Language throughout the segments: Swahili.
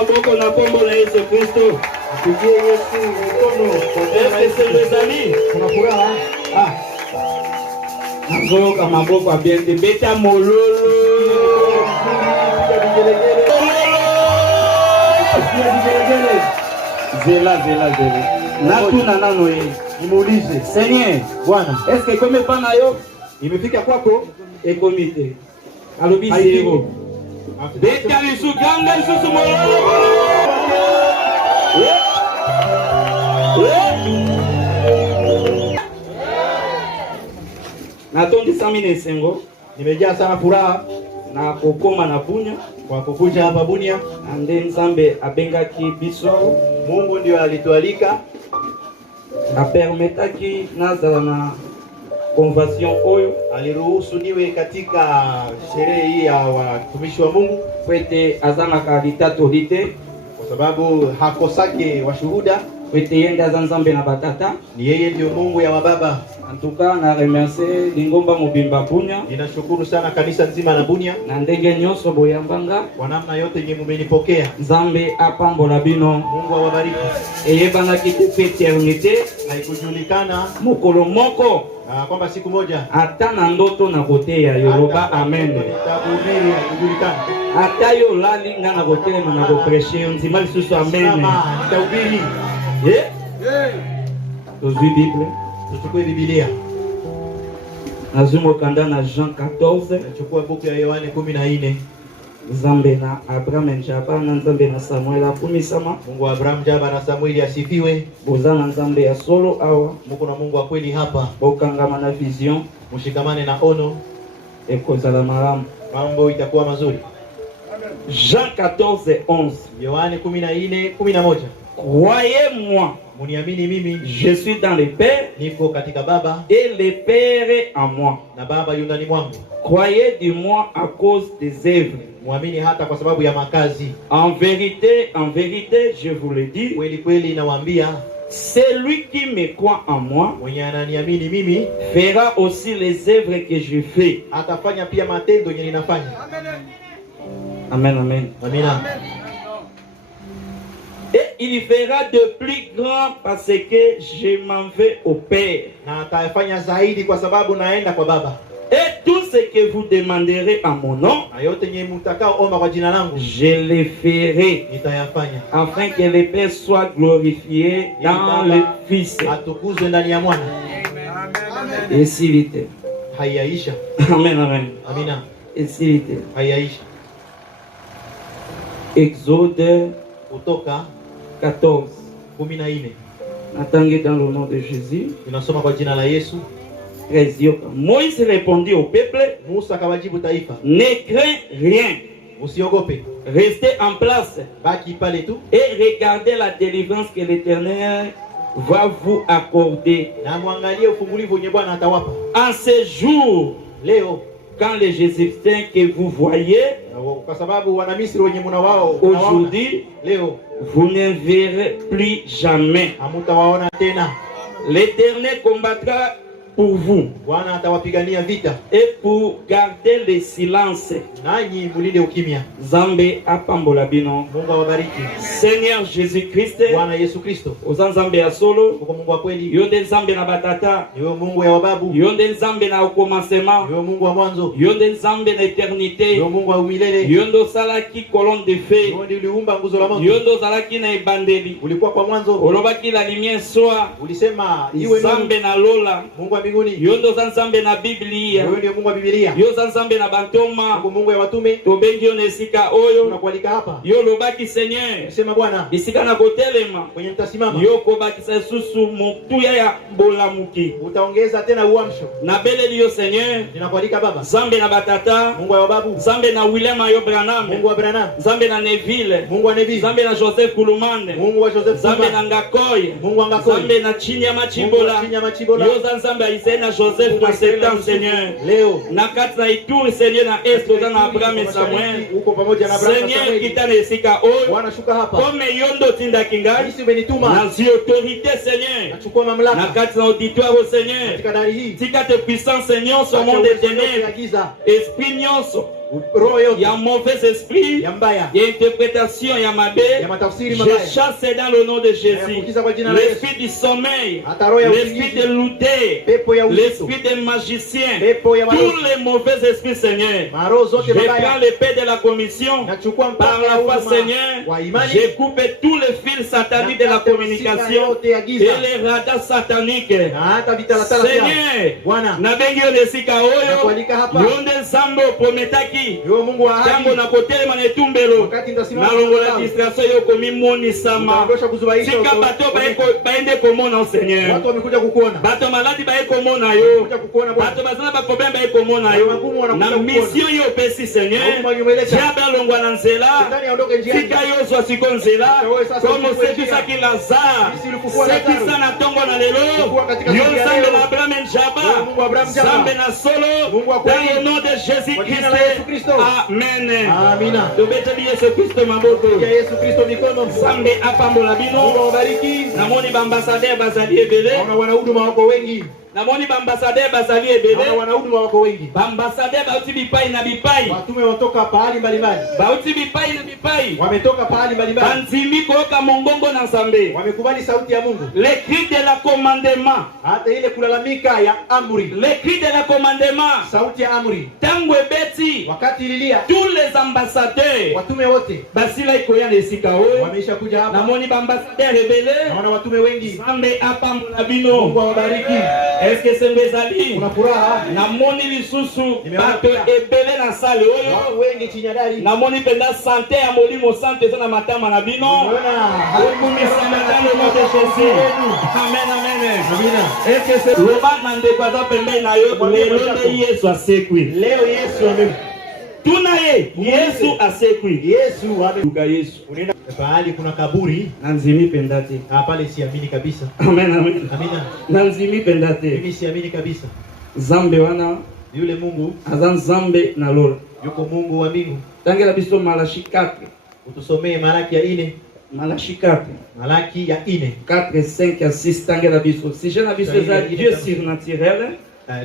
maboko na kombo na Yesu Kristo. Tugie Yesu mkono. Est-ce que mes amis, kuna furaha? Ah. Nazoka maboko abiende beta mololo. Zela. Natuna nano yeye. Nimuulize. Seigneur, Bwana, est-ce que comme pana yo imefika kwako ekomite? Alobi zero. Beta lisuganga lisusu mololo. Natondi samine sengo. Nimejaa sana furaha na kokoma na Bunia kwa kukuja hapa Bunia. Ande Nzambe abengaki biso, Mungu ndio alitualika apermetaki nazala na convention oyo, aliruhusu niwe katika sherehe hii ya watumishi wa Mungu kwete azana kabitatu lite, kwa sababu hakosake washuhuda kwete yenda Nzambe na batata, ni yeye ndio Mungu ya wababa. Antuka na remercier Lingomba Mobimba Bunia. Ninashukuru sana kanisa nzima la Bunia na ndenge nyoso boyambanga kwa namna yote yenye mmenipokea. Nzambe apambola bino, Mungu awabariki. Eyebanga kiti eternite haikujulikana mokolo moko kwamba siku moja hata na ndoto na kote ya Yoruba. Amen. Tabubiri haikujulikana hata yo lali ngana kote na kopreshe nzima lisusu. Amen. Tabubiri tozwi Bible. Tuchukue Biblia. Nazumo kanda na Jean 14. Nachukua buku ya Yohane 14. Nzambe na Abraham njaba na Nzambe na Samuel akumisama. Mungu wa Abraham njaba na Samuel asifiwe. Bozana Nzambe ya solo awa. Mungu na Mungu wa kweli hapa. Bokangama na vision. Mushikamane na ono. Ekozala malamu. Mambo itakuwa mazuri. Jean 14:11. Yohane 14:11. Croyez-moi. Muniamini mimi, je suis dans le Père, niko katika Baba, et le Père est en moi, na Baba yu ndani mwangu. Croyez de moi à cause des œuvres. Muamini hata kwa sababu ya makazi. En vérité, je vous le dis, kweli kweli nawaambia, celui qui me croit en moi, mwenye ananiamini mimi, fera aussi les œuvres que je fais. Atafanya pia matendo yenye ninafanya. Amen. Amina. Et il fera de plus grand parce que je m'en vais au Père. Na atafanya zaidi kwa sababu naenda kwa Baba. Et tout ce que vous demanderez en mon nom, ayote nye mutakao omba kwa jina langu, je le ferai. Nitayafanya. Afin que le Père soit glorifié dans le Fils. Atukuzwe ndani ya Mwana. Amen. Esilite. Hayaisha. Amen. Amina. Esilite. Hayaisha. Exode Kutoka 14. Attendez dans le nom de Jésus. Moïse répondit au peuple, ne crains rien. Restez en place et regardez la délivrance que l'Éternel va vous accorder. En ce jour, quand les Égyptiens que vous voyez aujourd'hui, vous ne verrez plus jamais. L'Éternel combattra pour vous et pour garder le silence. Zambe apambola bino. Seigneur Jésus-Christ, Zambe ya solo, yonde Zambe na batata, yonde Zambe na au commencement, yonde Zambe na éternité, yondo salaki colonne de feu, yondo salaki na ibandeli, olobaki la lumière soit, Zambe na lola, yondo Zambe na Biblia, yondo Zambe na bantoma, tobengi yo nesika oyo, yolobaki Seigneur, isika na kotelema, yoko bakisa susu mutuya ya bolamuki, na beleli yo Seigneur, Zambe na batata, Zambe na William Ayo Branham, Zambe na Neville, Zambe na Joseph Kulumane, Zambe na Ngakoy, Zambe na Chinyama Chibola, yo Zambe Isena Joseph na Setan Seigneur, na kati na Ituri Seigneur na Est na Abraham et Samuel, Seigneur kitana esika oyo, comme yondo tinda kingai, na zi autorité Seigneur, na kati na auditoire au Seigneur, tika te puissance Seigneur sur monde des ténèbres, esprit nyonso, il y a un mauvais esprit, il y a interprétation, il y a mabe. Je chasse dans le nom de Jésus l'esprit du sommeil, l'esprit de louter, l'esprit des magiciens, tous les mauvais esprits Seigneur. Je prends l'épée de la commission par la foi Seigneur. Je coupe tous les fils sataniques de la communication et les radars sataniques Seigneur. Nabengi onesika oyo yonde Zambo prometaki jambo na kotelema na etumbelo na longola distraction yo komi moni sama tika bato baende komona Seigneur, bato maladi bae komona yo, bato bazana ba problème bae komona yo na mission yo pesi Seigneur. Diable longwa na nzela tika yo so sikonzela comme c'est ça qui Lazare c'est qui ça na tongo na lelo yo Zambe na Abraham Jaba Zambe na solo dans le nom de Jésus-Christ. Amen. Amina. Tobeteli Yesu Kristo maboko. Yesu Kristo mikono. Zambe apambola bino. Namoni bambassadeur bazali ebele. Wana huduma wako wengi. Namoni bambassadeur bazali ebele. Wana huduma wako wengi. Bambassadeur bauti bipai na bipai. Watume watoka pahali mbalimbali. Bauti bipai na bipai. Wametoka pahali mbalimbali. Banzimi koka mongongo na Zambe. Wamekubali sauti ya Mungu. Le cri de la commandement. Hata ile kulalamika ya amri. Le cri de la commandement. Sauti ya amri. Tangu ebeti. Wakati ililia. Tous les ambassadeurs. Watume wote. Basila iko ya nesika oyo. Wameisha kuja hapa. Namoni bambassadeur ebele. Naona watume wengi. Zambe hapa mnabino. Mungu awabariki. Est-ce que c'est mbezali? Unafuraha? Namoni lisusu bato ebele na sale oyo. Wengi chinyadari. Namoni penda santé ya molimo santé sana matama na bino. Okumi sana dans le nom de Jésus. Amen amen. Amina. Est-ce que c'est roba nande kwa za pembe na yo lelo Yesu asekwi. Leo Yesu ame. Tunaye Yesu asekwi. Yesu ameduka Yesu. Unaenda pahali kuna kaburi nanzimi pendate. Pale siamini kabisa. Amen amen. Amina. Nanzimi pendate. Mimi siamini kabisa. Zambe wana yule Mungu azan Zambe na lola. Yuko Mungu wa mbingu. Tangela biso Malachi 4. Utusomee Malaki ya 4. Malachi 4. Malaki ya 4. 4, 5 à 6 tangela biso. Si je na biso za Dieu surnaturel.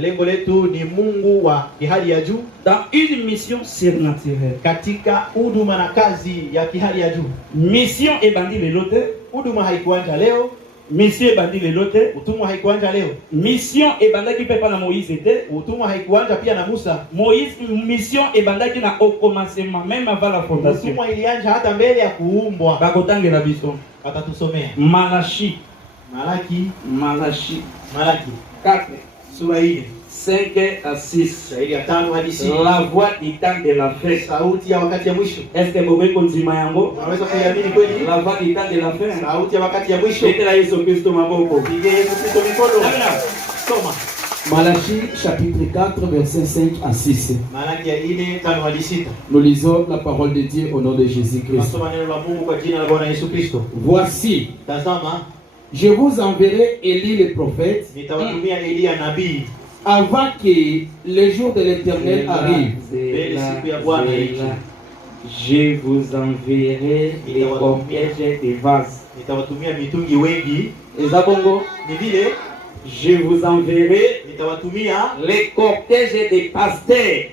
Lengo letu ni Mungu wa kihali ya juu dans une mission surnaturelle. Katika huduma na kazi ya kihali ya juu. Mission ebandi lelote. Huduma haikuanza leo. Mission ebandi lelote. Utumwa haikuanza leo. Mission ebandaki pepa na Moïse te. Utumwa haikuanza pia na Musa. Moïse mission ebandaki na au commencement même avant la fondation. Utumwa ilianza hata mbele ya kuumbwa. Bakotangela biso. Batatusomea. Malachi 4 Sura 5 à 6. La voix du temps de la fin. Est-ce que vous pouvez continuer à vous? La voix du temps de la fin. Et la Yesu Christo maboko. Malachie chapitre 4 verset 5 à 6. Nous lisons la parole de Dieu au nom de Jésus-Christ. Voici, Je vous enverrai Élie le prophète avant que le jour de l'Éternel arrive. Je vous enverrai les cortèges des vases. Je vous enverrai les cortèges des pasteurs.